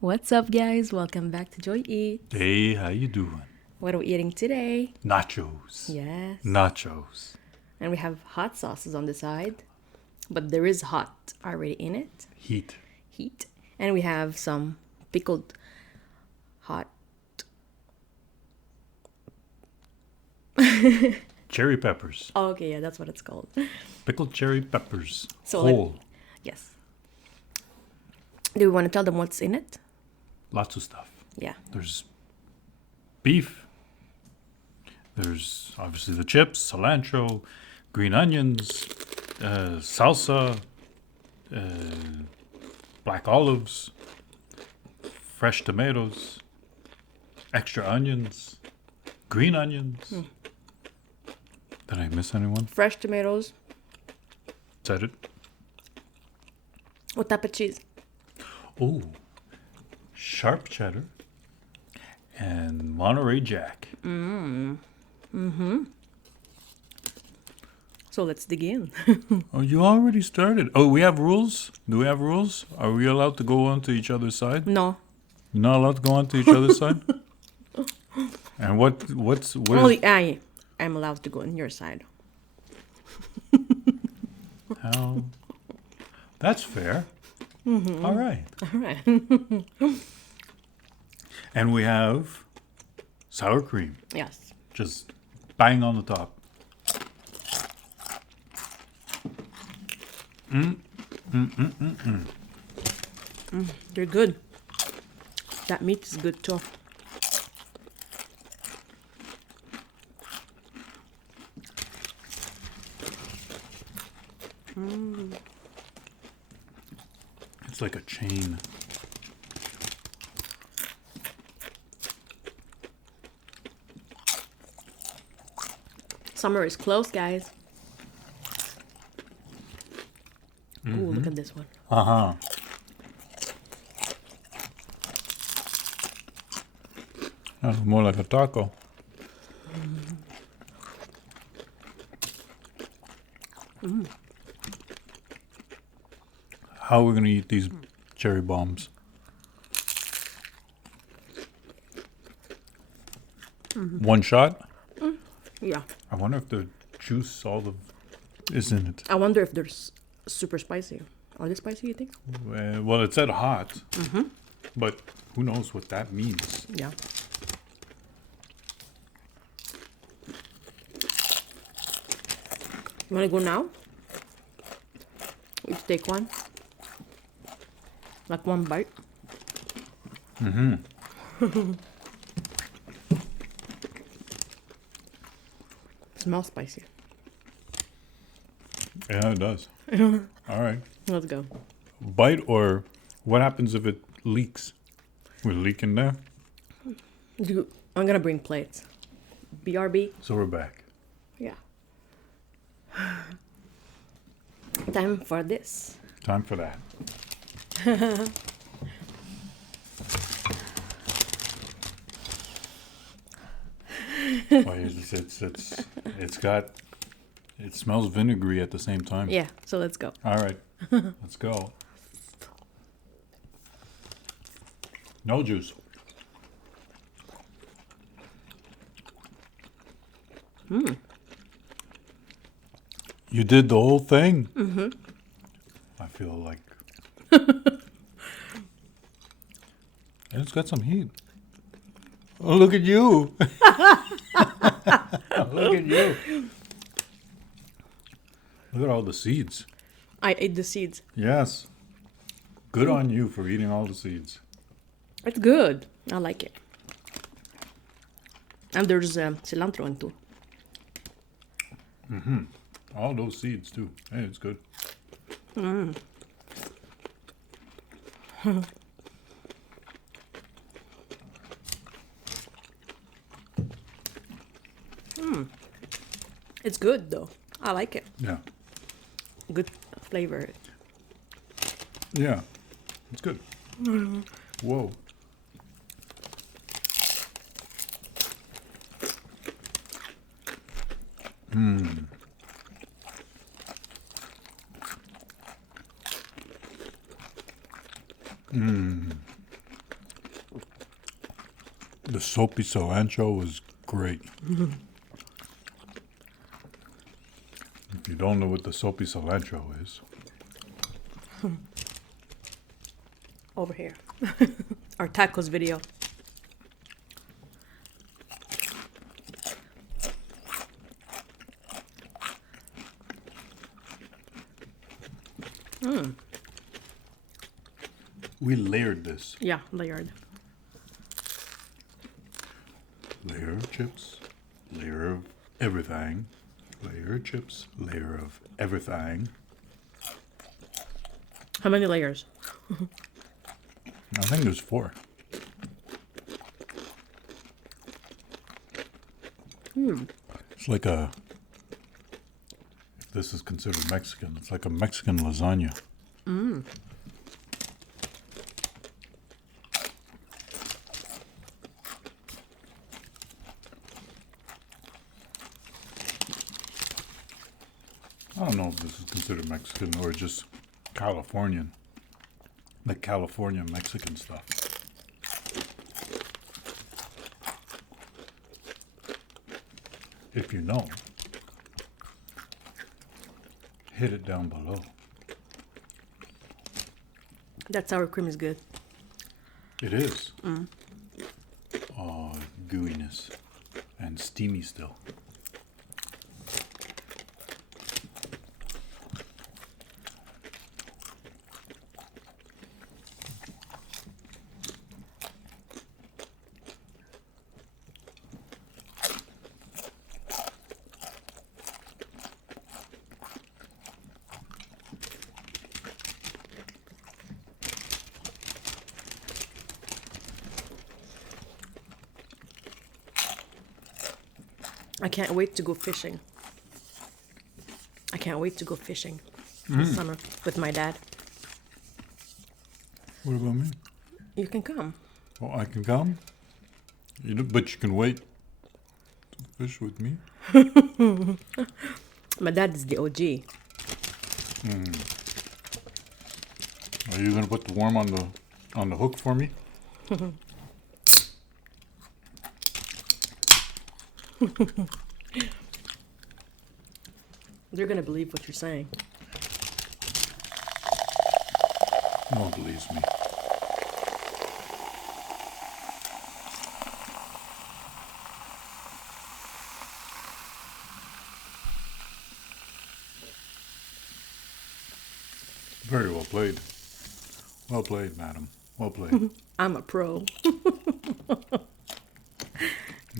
What's up, guys? Welcome back to Joy Eat. Hey, how you doing? What are we eating today? Nachos. Yes. Nachos. And we have hot sauces on the side, but there is hot already in it. Heat. Heat. And we have some pickled hot. Cherry peppers. Oh, okay, yeah, that's what it's called. Pickled cherry peppers. So Whole. Yes. Do we want to tell them what's in it? Lots of stuff. Yeah. There's beef. There's obviously the chips, cilantro, green onions, salsa, black olives, fresh tomatoes, extra onions, green onions. Did I miss anyone? Fresh tomatoes. Said it. What type of cheese? Oh, sharp cheddar and Monterey Jack. So let's dig in. Oh, you already started. Oh, we have rules? Do we have rules? Are we allowed to go onto each other's side? No. You're not allowed to go onto each other's side? And what's Only I'm allowed to go on your side. how? That's fair. All right. All right. And we have sour cream. Yes. Just bang on the top. They're good. That meat is good too. It's like a chain. Summer is close, guys. Ooh, look at this one. Uh-huh. That's more like a taco. How are we going to eat these cherry bombs? One shot? Yeah. I wonder if the juice is in it. I wonder if they're super spicy. Are they spicy, you think? Well, it said hot, but who knows what that means? Yeah. You want to go now? We take one. Like one bite. Smells spicy. Yeah, it does. All right. Let's go. Bite, or what happens if it leaks? We're leaking there, I'm gonna bring plates. BRB. so we're back. Yeah. Time for this. Time for that. Well, it smells vinegary at the same time. Yeah. So let's go. All right, let's go. No juice. You did the whole thing. I feel like, and it's got some heat. Oh, look at you! Look at you! Look at all the seeds. I ate the seeds. Yes. Good on you for eating all the seeds. It's good. I like it. And there's cilantro in too. All those seeds too. Hey, it's good. It's good though. I like it. Yeah. Good flavor. Yeah. It's good. Whoa. The soapy cilantro was great. If you don't know what the soapy cilantro is, Over here. Our tacos video. we layered this. Yeah, layered. Layer of chips, layer of everything, layer of chips, layer of everything. How many layers? I think there's 4. It's like a, if this is considered Mexican, it's like a Mexican lasagna. I don't know if this is considered Mexican or just Californian. Like California Mexican stuff. If you know, hit it down below. That sour cream is good. It is. Oh, gooiness. And steamy still. I can't wait to go fishing. I can't wait to go fishing this summer with my dad. What about me? You can come. Oh, I can come? But you can wait to fish with me? My dad is the OG. Are you gonna put the worm on the hook for me? They're gonna believe what you're saying. No one believes me. Very well played. Well played, madam. Well played. I'm a pro.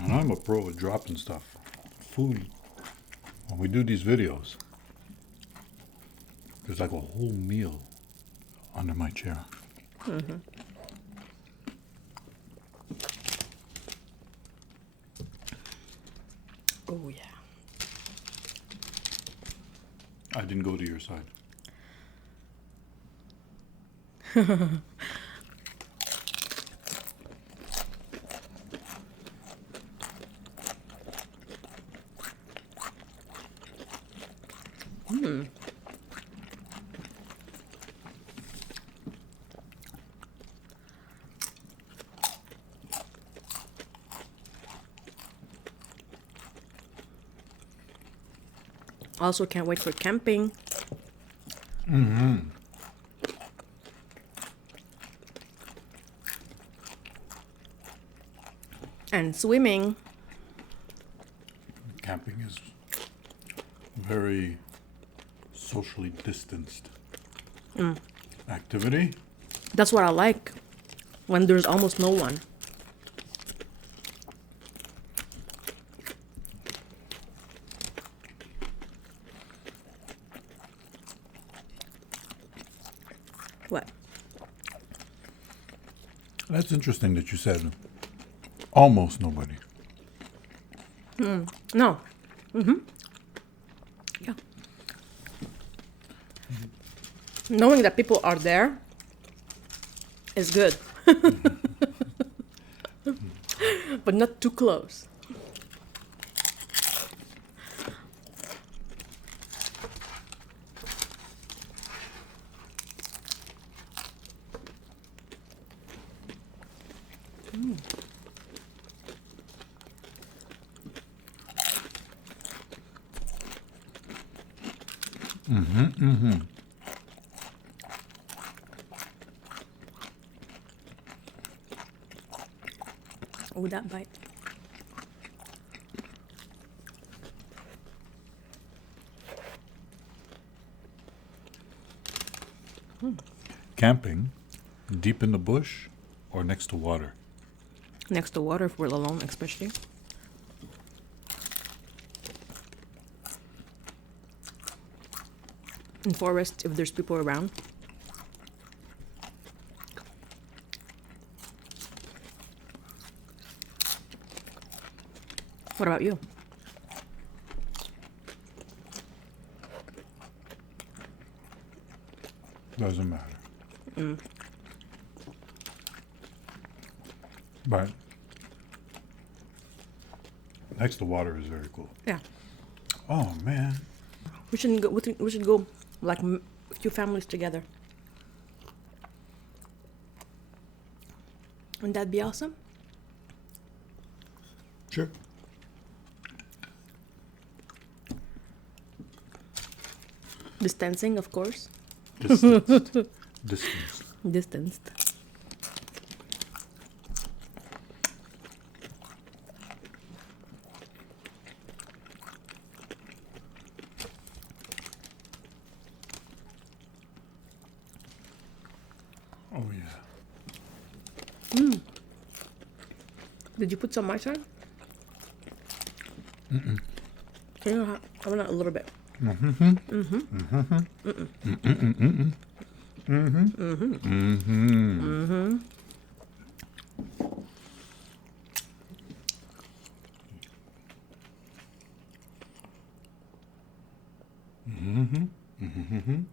And I'm a pro at dropping stuff. Food. When we do these videos, there's like a whole meal under my chair. Oh yeah. I didn't go to your side. Also can't wait for camping. And swimming. Camping is very socially distanced activity. That's what I like. When there's almost no one. What? That's interesting that you said almost nobody. No. Yeah. Knowing that people are there is good. But not too close. Oh, that bite. Camping, deep in the bush or next to water? Next to water if we're alone, especially. In forest, if there's people around. What about you? Doesn't matter. But next to water is very cool. Yeah, Oh man. we should go. We should go like two families together. Wouldn't that be awesome? Sure. Distancing, of course. Distanced. Distanced. Distanced. Oh yeah. Did you put some ice on? Can you have? I want a little bit.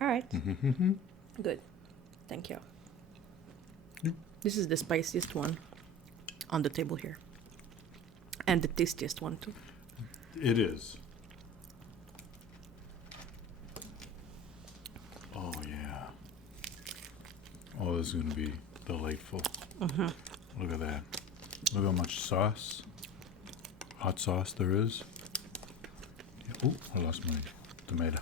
All right. Good. Thank you. This is the spiciest one on the table here. And the tastiest one too. It is. Oh yeah. Oh, this is gonna be delightful. Look at that. Look how much sauce, hot sauce there is. Oh, I lost my tomato.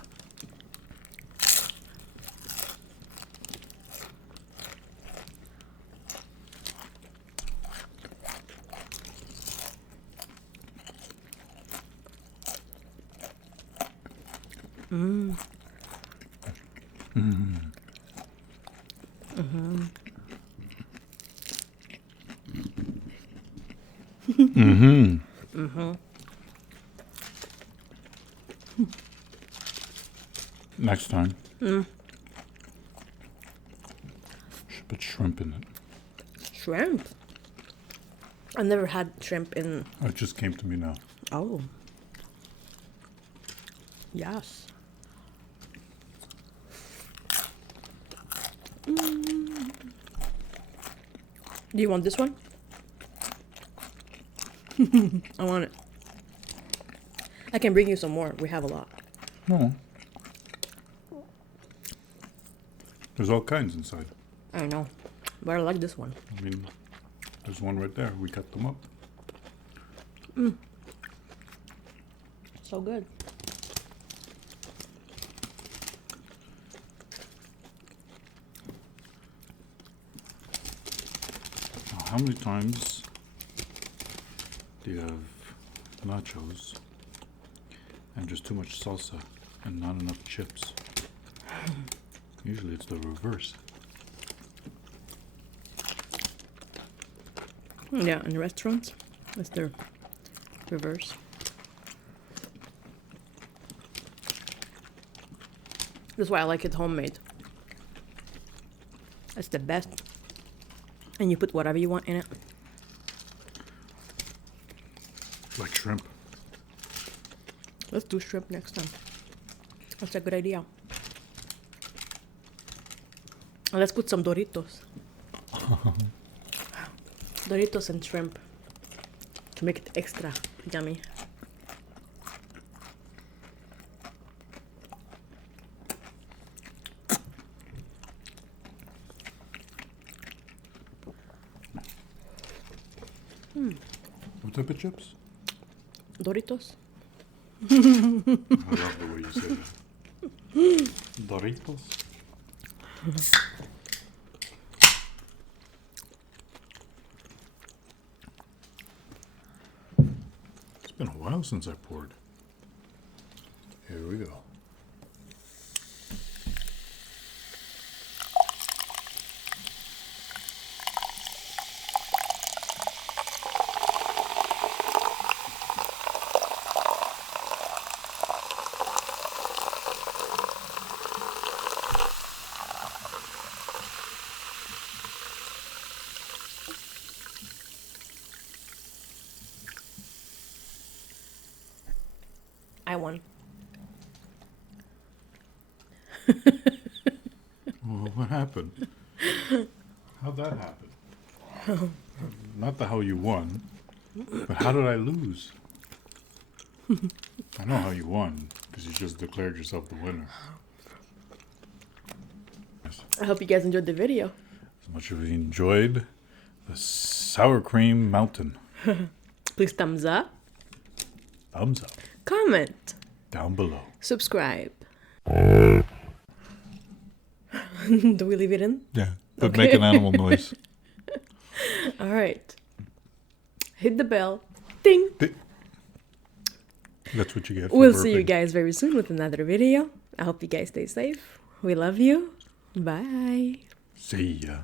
Next time, should put shrimp in it. Shrimp? I never had shrimp in. Oh, it just came to me now. Oh. Yes. Do you want this one? I want it. I can bring you some more. We have a lot. No. There's all kinds inside. I know. But I like this one. I mean, there's one right there. We cut them up. So good. Now, how many times do you have nachos and just too much salsa and not enough chips? Usually it's the reverse. Yeah, in restaurants, it's the reverse. That's why I like it homemade. It's the best. And you put whatever you want in it. Like shrimp. Let's do shrimp next time. That's a good idea. And let's put some Doritos. Doritos and shrimp to make it extra yummy. What type of chips? Doritos. I love the way you say that. Doritos. It's been a while since I poured. Here we go. I won. Well, what happened? How'd that happen? Not the how you won, but how did I lose? I know how you won, because you just declared yourself the winner. I hope you guys enjoyed the video. As much as we enjoyed the sour cream mountain. Please thumbs up, Thumbs up. comment, Down below. subscribe. Do we leave it in? Yeah, but Okay. make an animal noise. All right. Hit the bell. Ding. That's what you get for We'll see you burping. guys very soon with another video. I hope you guys stay safe. We love you. Bye. See ya.